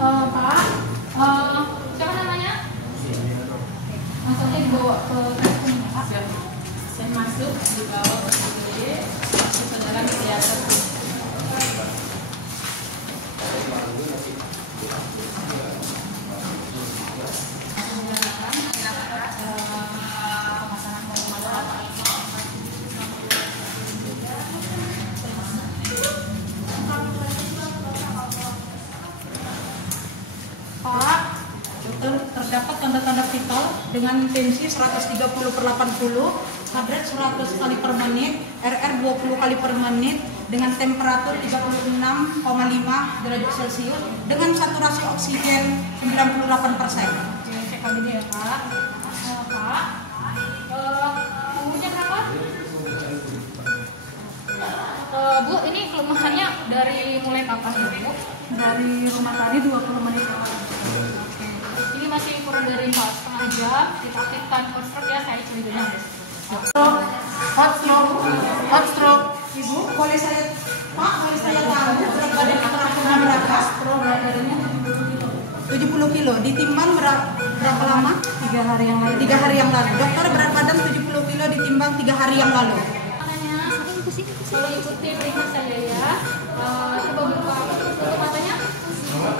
Pak, siapa namanya? Langsung aja dibawa ke restoran ya Pak. Saya masuk dibawa ke sini, saudara kelihatan. Pak, dokter terdapat tanda-tanda vital dengan tensi 130/80, heart rate 100 kali per menit, RR 20 kali per menit, dengan temperatur 36,5 derajat Celcius, dengan saturasi oksigen 98%. Oke, cek lagi dulu ya Pak. Pak, umurnya berapa? Bu, ini kelemahannya dari mulai kapan ya Bu? Dari rumah tadi 20 menit. Oke. Ini masih kurang dari 4,5 jam. Kita aktifkan first stroke ya, saya curiganya ada. Hot stroke. Ibu, boleh saya tahu berat badan terakhirnya berapa? Berat badannya 70 kilo. Ditimbang berapa lama? 3 hari yang lalu. 3 hari yang lalu. Dokter berat badan 70 kilo ditimbang 3 hari yang lalu. Kalau ikuti perintah saya ya, coba buka matanya. Buka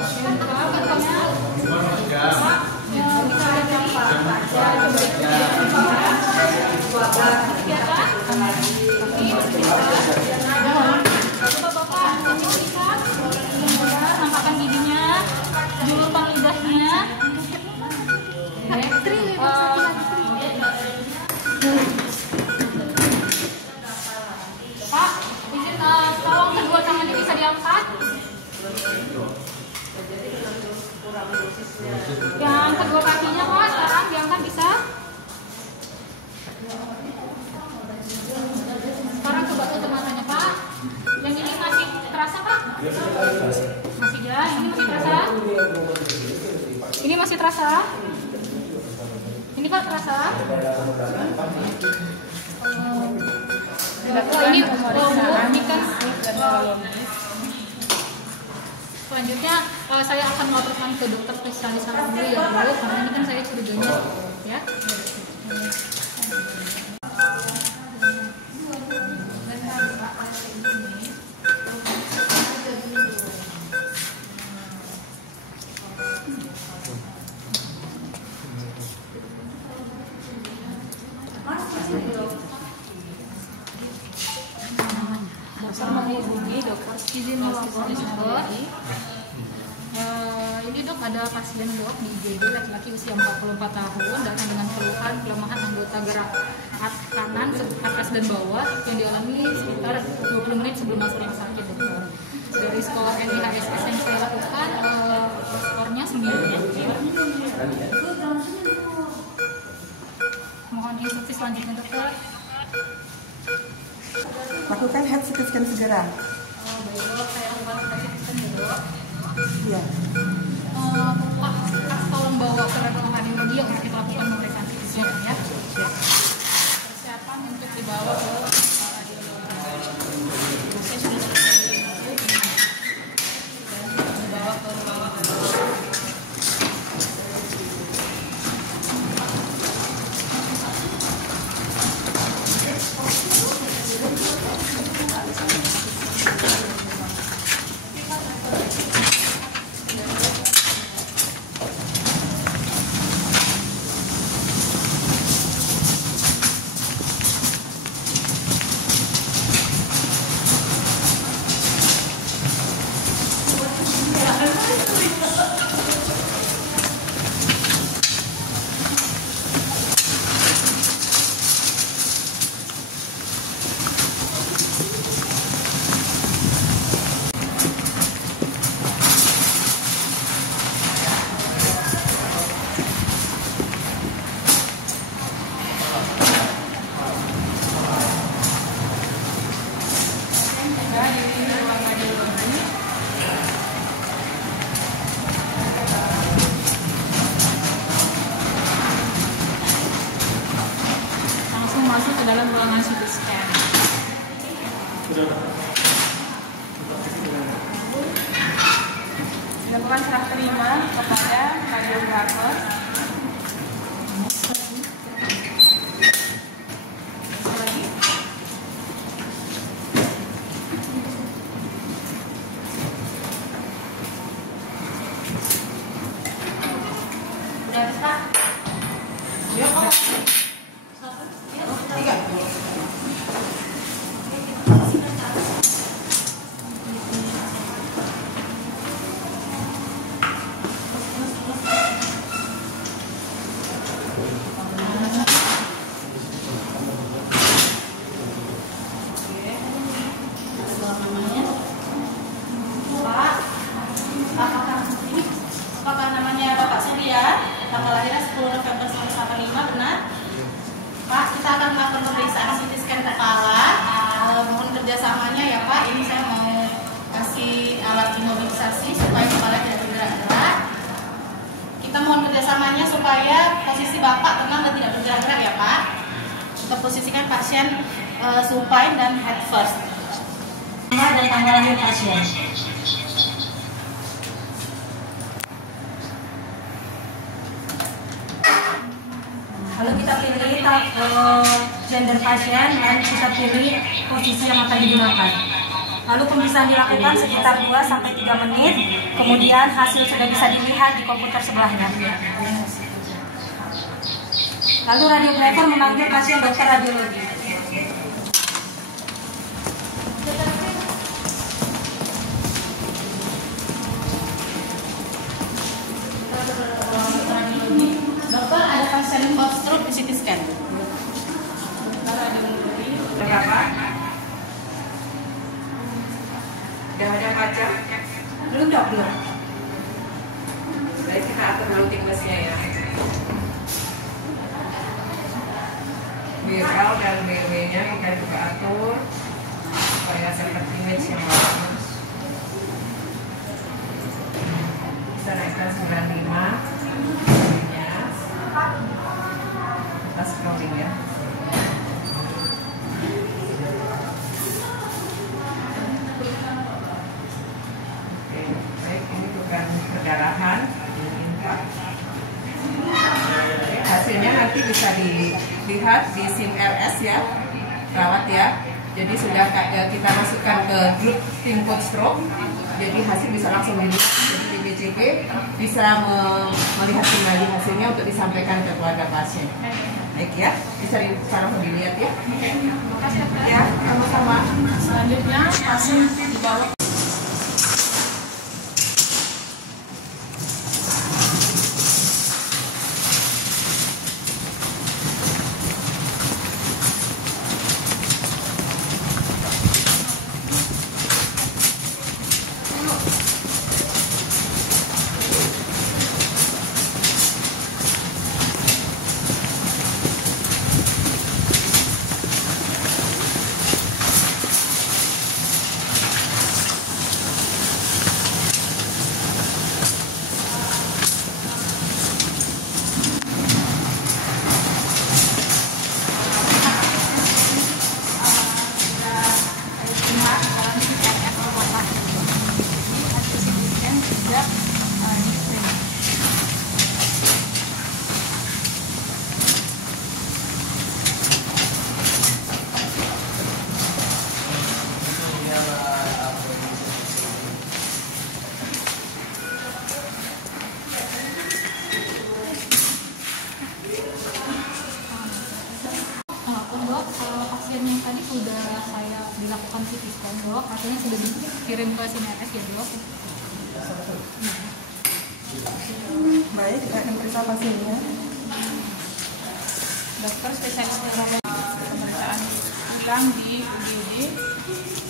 matanya. Pak, ya, bisa lihat Pak. Ya, coba kelihatan. Ini coba Bapak lihat. Nampakkan giginya, julurkan lidahnya. Pak, izin tolong kedua tangannya bisa diangkat. Yang kedua kakinya Pak, sekarang diangkat bisa. Sekarang coba tutup matanya Pak. Yang ini masih terasa Pak? Masih ya, ini masih terasa? Ini masih terasa? Ini Pak terasa? Ini ini kan selanjutnya saya akan melaporkan ke dokter spesialis saraf dulu ya Bu, karena ini kan saya curiganya ya. Dokter menghubungi dokter Izin melaporkan dokter. Ini dok ada pasien dok di IGD laki-laki usia 44 tahun datang dengan keluhan kelemahan anggota gerak kanan atas dan bawah yang dialami sekitar 20 menit sebelum masuk rumah sakit dokter. Dari skor NIHSS yang saya lakukan skornya 9. Mohon instruksi selanjutnya dokter. Lakukan head CT scan segera. Baik dok, saya lakukan tes dok. Iya. Pak, tolong bawa ke level radiologi yang kita lakukan pemeriksaan fisik ya. Persiapan untuk dibawa ke radiologi. Saya sudah selesai dibawa ke ruang dalam ruangan CT scan. Sudah lakukan serah terima kepada radiografer. Udah habis, Pak? Yuk, Pak. 3. Apakah namanya Bapak Surya? Tanggal lahirnya 10 November 1985, benar? Pak, kita akan melakukan pemeriksaan CT scan kepala. Mohon kerjasamanya ya Pak. Ini saya mau kasih alat imobilisasi supaya kepala tidak bergerak-gerak. Kita mohon kerjasamanya supaya posisi Bapak tenang dan tidak bergerak-gerak ya Pak. Kita posisikan pasien supine dan head first. Nama dan tanggal lahir pasien. Lalu kita pilih gender pasien dan kita pilih posisi yang akan digunakan. Lalu pemeriksaan dilakukan sekitar 2-3 menit. Kemudian hasil sudah bisa dilihat di komputer sebelahnya. Lalu radiografer memanggil pasien dokter radiologi. Dokter, ada pasien stroke di CT scan. Berapa? Udah ada kaca? Belum dok, belum. Baik, kita atur dulu tikusnya ya. BL dan BW-nya kita juga atur supaya dapat image yang bagus. Bisa naikkan 95. Kita scrolling ya. Oke, baik, ini bukan perdarahan, ini infak. Hasilnya nanti bisa dilihat di SIM RS ya, perawat ya. Jadi sudah kita masukkan ke grup tim coach stroke. Jadi hasil bisa langsung dilihat. Jadi di BCP bisa melihat kembali hasilnya untuk disampaikan ke keluarga pasien. Baik ya, bisa langsung dilihat ya. Ya, sama-sama. Selanjutnya pasien dibawa. Dok, pasien yang tadi sudah saya dilakukan CT scan dok, hasilnya sudah dikirim ke SIM-RS ya dok. Baik, kita akan periksa pasiennya. Dokter spesialis neurologi pemeriksaan ulang di UGD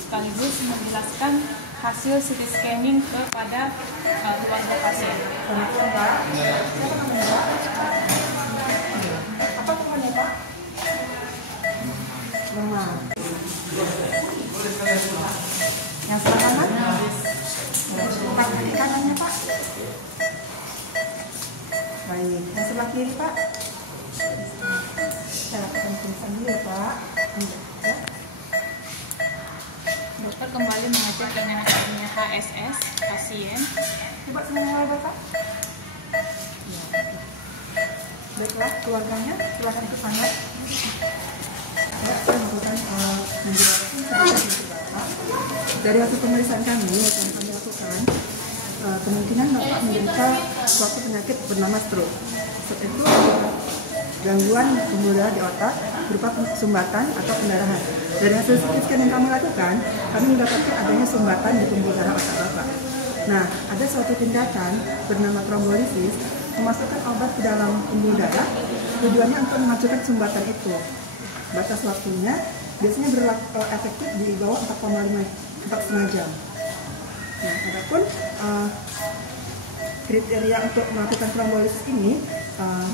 sekaligus menjelaskan hasil CT scanning kepada keluarga pasien. Apa namanya Pak? Lemah. Yang sebelah kanan? Bukan kiri kanannya Pak. Baik, yang sebelah kiri Pak. Saya lakukan pemeriksaan dulu ya Pak. Ya. Dokter kembali mengecek dengan adanya HSS pasien. Coba semua Bapak. Ya. Baiklah, keluarganya silakan ke sana. Ya, saya melakukan menjelaskan Bapak. Dari hasil pemeriksaan kami yang kami lakukan, kemungkinan Bapak menderita suatu penyakit bernama stroke. Stroke itu adalah gangguan pembuluh darah di otak berupa sumbatan atau pendarahan. Dari hasil CT scan yang kami lakukan, kami mendapatkan adanya sumbatan di pembuluh darah otak Bapak. Nah, ada suatu tindakan bernama trombolisis, memasukkan obat ke dalam pembuluh darah, tujuannya untuk menghancurkan sumbatan itu. Batas waktunya biasanya efektif di bawah 4,5 jam. Nah, adapun kriteria untuk melakukan trombolisis ini,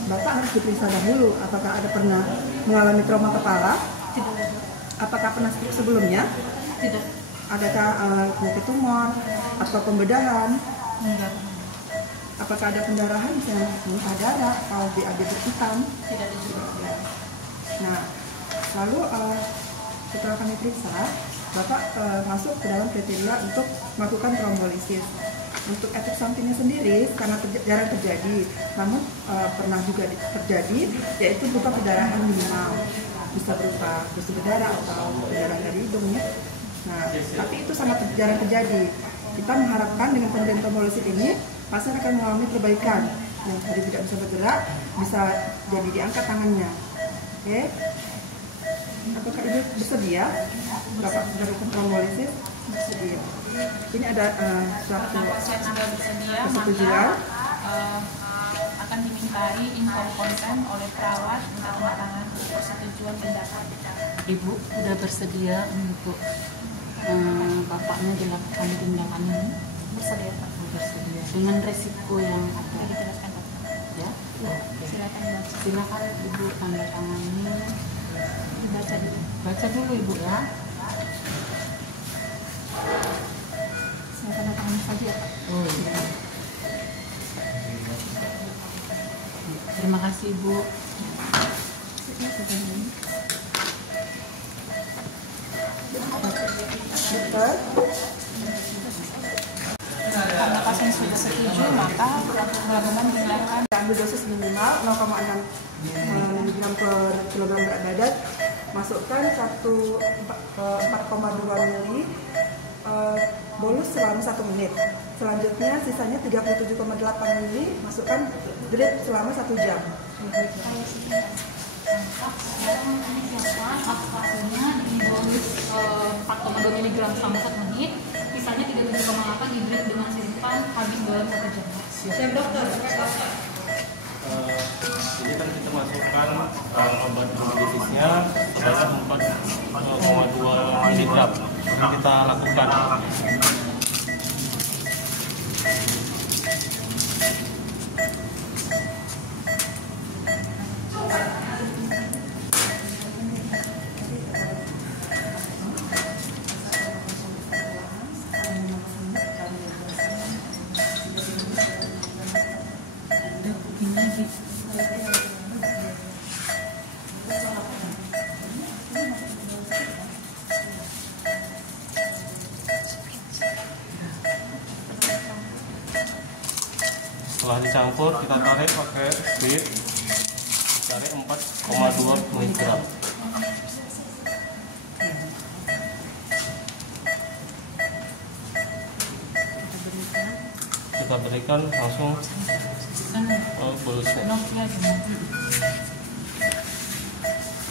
Bapak harus diperiksa dahulu apakah ada pernah mengalami trauma kepala, apakah pernah stroke sebelumnya, Tidak. adakah penyakit tumor atau pembedahan, Enggak. apakah ada pendarahan misalnya muntah darah atau BAB hitam. Tidak ada juga. Nah, lalu setelah kami periksa, Bapak masuk ke dalam kriteria untuk melakukan trombolisis. Untuk efek sampingnya sendiri karena jarang terjadi, namun pernah juga terjadi, yaitu berupa perdarahan minimal, bisa berupa gusi berdarah atau perdarahan dari hidung ya. Nah, tapi itu sangat jarang terjadi. Kita mengharapkan dengan pemberian trombolisis ini, pasien akan mengalami perbaikan. Yang tadi tidak bisa bergerak, bisa jadi diangkat tangannya. Oke? Apakah Ibu bersedia Bapak melakukan trombolisis? Bersedia. Ini ada suatu Karena pasien sudah bersedia, persetujuan. maka akan dimintai inform konsen oleh perawat untuk tanda persetujuan tindakan. Ibu sudah bersedia untuk bapaknya dilakukan tindakan ini? Bersedia, Pak. Bersedia. Dengan resiko yang ada. Dijelaskan, Pak. Ya. Silakan baca. Silakan Ibu tanda tangani. Dibaca dulu. Baca dulu Ibu ya. Saya tanda tangan saja, Pak. Oh iya. Terima kasih Ibu. Dokter, Karena pasien sudah setuju, maka pelabuhan dilakukan. ambil dosis minimal 0,6 mg per kilogram berat badan, masukkan 4,2 mili bolus selama 1 menit. Selanjutnya sisanya 37,8 mili masukkan drip selama 1 jam. Hasilnya di bonus 4,2 mg selama 1 menit, sisanya 37,8 di drip dengan simpan habis dalam 1 jam. Siap dokter. Ini kan kita masukkan obat trombosisnya sebanyak 4,2 mg. Ini kita lakukan. Setelah dicampur, kita tarik pakai speed, tarik 4,2 mg. Kita berikan langsung bolusnya.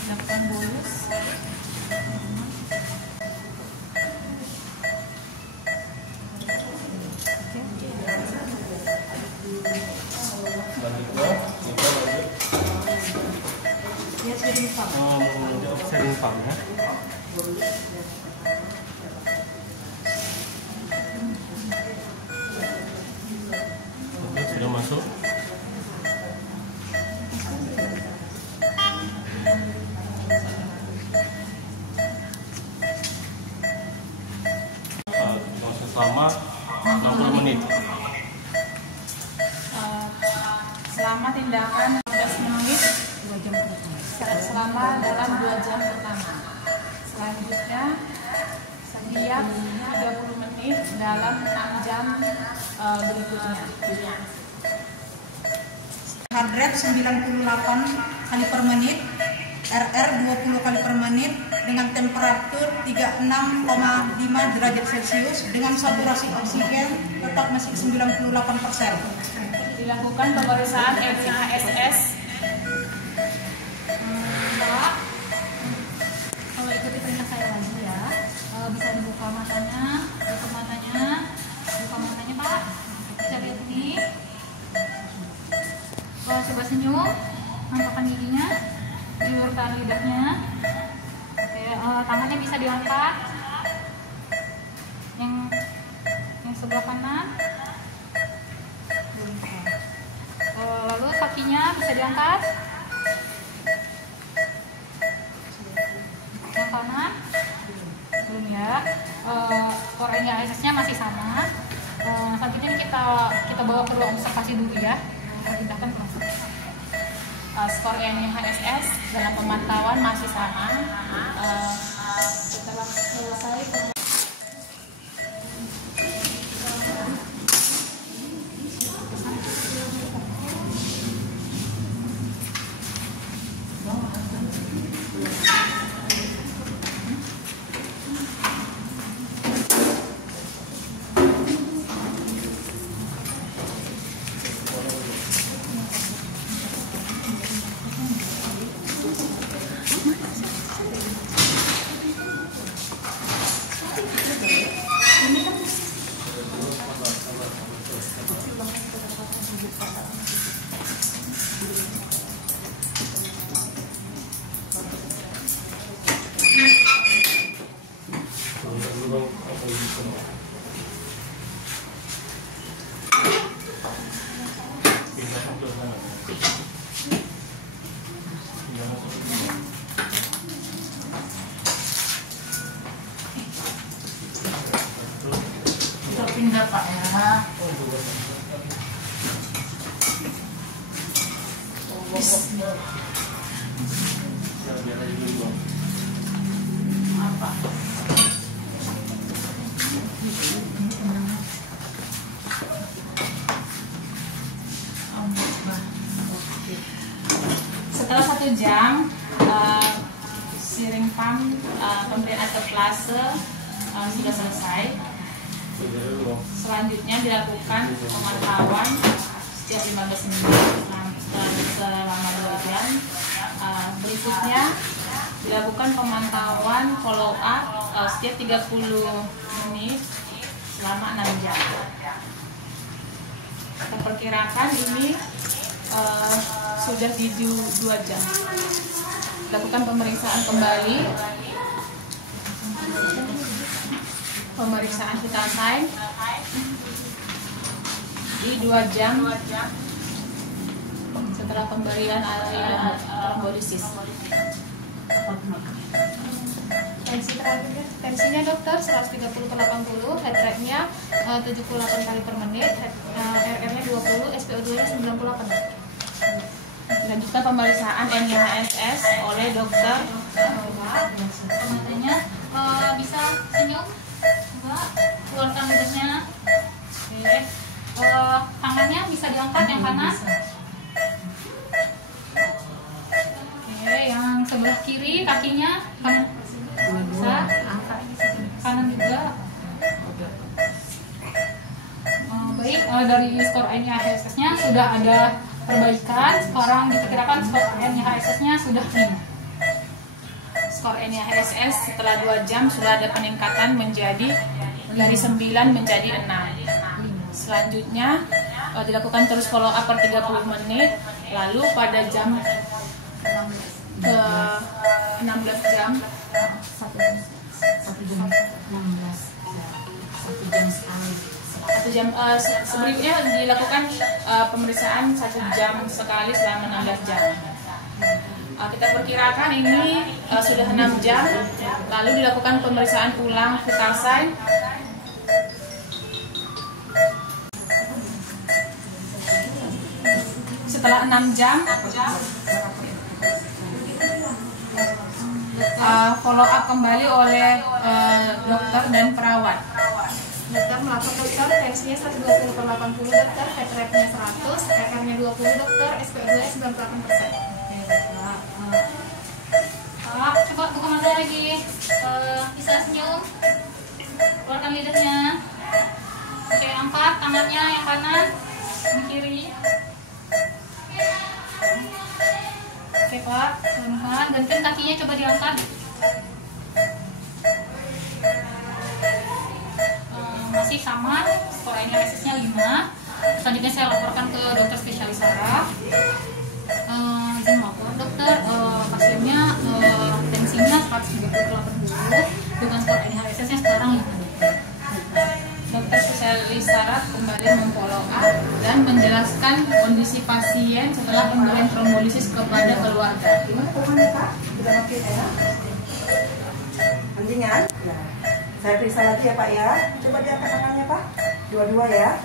Lakukan bolus. Selanjutnya kita lanjut untuk sharing pump ya. Oke, sudah masuk. Masuk selama 60 menit. Selama tindakan 15 menit, selama dalam 2 jam pertama. Selanjutnya, setiap 30 menit dalam 6 jam berikutnya. Heart rate 98 kali per menit, RR 20 kali per menit dengan temperatur 36,5 derajat Celcius dengan saturasi oksigen tetap masih 98%. Dilakukan pemeriksaan NIHSS. Pak, kalau ikuti perintah saya lagi ya, bisa dibuka matanya, tutup matanya, buka matanya Pak. Bisa lihat ini. Coba senyum, nampakkan giginya, diulurkan lidahnya. Oke, tangannya bisa diangkat. Yang sebelah kanan. Lalu kakinya bisa diangkat. Yang kanan belum ya. Skor NIHSS-nya masih sama. Selanjutnya kita bawa ke ruang observasi dulu ya. Kita pindahkan ke ruang. Skor NIHSS dalam pemantauan masih sama. Setelah selesai pindah Pak ya. Apa? Setelah 1 jam, siring pump pemberian atoplasme sudah selesai. Selanjutnya dilakukan pemantauan setiap 15 menit selama 2 jam. Berikutnya dilakukan pemantauan follow up setiap 30 menit selama 6 jam. Kita perkirakan ini sudah di 2 jam. Lakukan pemeriksaan kembali. Pemeriksaan vital sign di 2 jam setelah pemberian area trombolisis. Tensinya dokter 130/80, heart rate-nya 78 kali per menit, RR-nya 20, SpO2-nya 98. Dilanjutkan pemeriksaan NIHSS oleh dokter. matanya bisa senyum. Coba keluarkan lidahnya. Oke. Tangannya bisa diangkat yang kanan. Oke, yang sebelah kiri kakinya kanan bisa angkat kanan juga. Baik, dari skor NIHSS-nya sudah ada perbaikan. Sekarang diperkirakan skor NIHSS-nya sudah 5. Skor NIHSS setelah 2 jam sudah ada peningkatan menjadi dari 9 menjadi 6. Selanjutnya dilakukan terus follow up per 30 menit. Lalu pada jam 16 jam 1 jam sebelumnya dilakukan pemeriksaan 1 jam sekali selama 16 jam. Kita perkirakan ini sudah 6 jam. Lalu dilakukan pemeriksaan ulang vital sign. Setelah 6 jam follow up kembali oleh dokter dan perawat. Dokter melapor dokter, tensinya 120/80 dokter, heart rate-nya 100, RR-nya 20 dokter, SpO2-nya 98%. Pak, coba buka mata lagi. Bisa senyum. Keluarkan lidahnya. Oke, angkat tangannya yang kanan, yang kiri. Oke Pak, pelan-pelan. Gantian kakinya coba diangkat. Masih sama, skor NRS-nya 5. Selanjutnya saya laporkan ke dokter spesialis saraf. Izin lapor dokter, pasiennya tensinya 130/80 dengan skor NRS-nya sekarang 5 dokter. Dokter spesialis saraf kembali memfollow up dan menjelaskan kondisi pasien setelah pemberian trombolisis kepada keluarga. Gimana keluhannya Pak? Sudah makin enak? Mendingan? Ya. Saya periksa lagi ya Pak ya. Coba diangkat tangannya Pak. Dua-dua ya.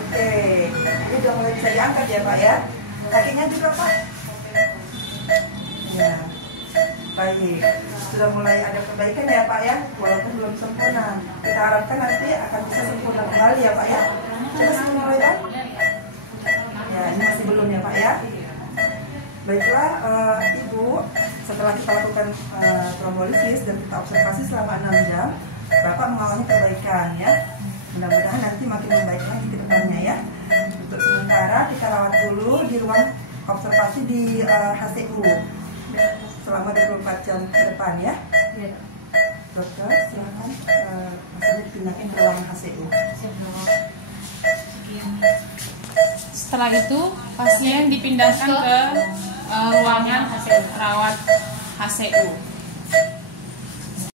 Oke. Ini udah mulai bisa diangkat ya Pak ya. Kakinya juga Pak. Ya. Baik. Sudah mulai ada perbaikan ya Pak ya. Walaupun belum sempurna. Kita harapkan nanti akan bisa sempurna kembali ya Pak ya. Coba sebelum mulai Pak. Ya, ini masih belum ya Pak ya. Baiklah Ibu, setelah kita lakukan trombolisis dan kita observasi selama 6 jam, Bapak mengalami perbaikan ya. Mudah-mudahan nanti makin membaik lagi ke depannya ya. Untuk sementara kita rawat dulu di ruang observasi di HCU selama 24 jam ke depan ya. Dokter, silakan maksudnya dipindahkan ke ruang HCU. Setelah itu, pasien dipindahkan ke ruangan rawat HCU.